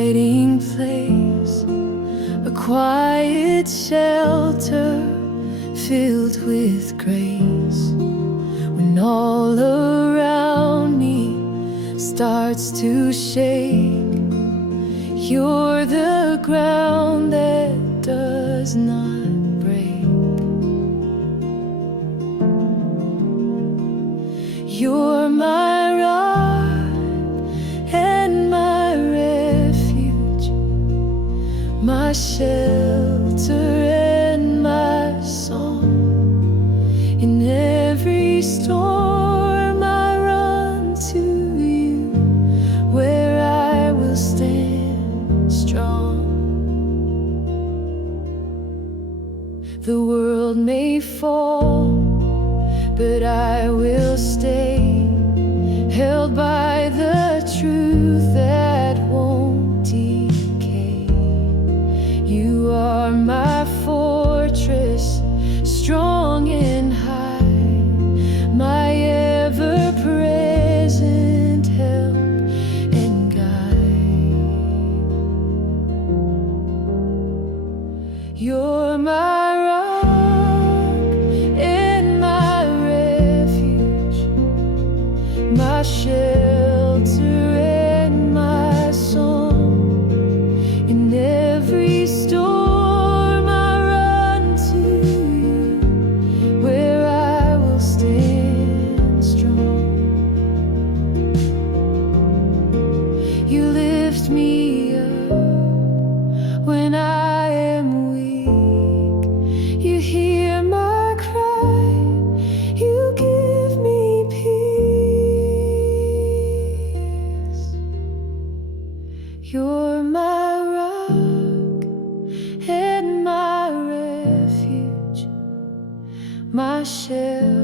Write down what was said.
hiding place, a quiet shelter filled with grace. When all around me starts to shake, you're the ground that does not break. You're my rock and my refuge, my shelter and my song. In every storm I run to you, where I will stand strong. The world may fall, but I will stay, held by the truth that won't decay. You are my fortress, strong and high, my ever-present help and guide. You're my rock and my refuge, my shelter and my song. In every storm I run to you, where I will stand strong. You lift me up when I am weak. You hear my cry, you give me peace. You're my rock and my refuge, my shelter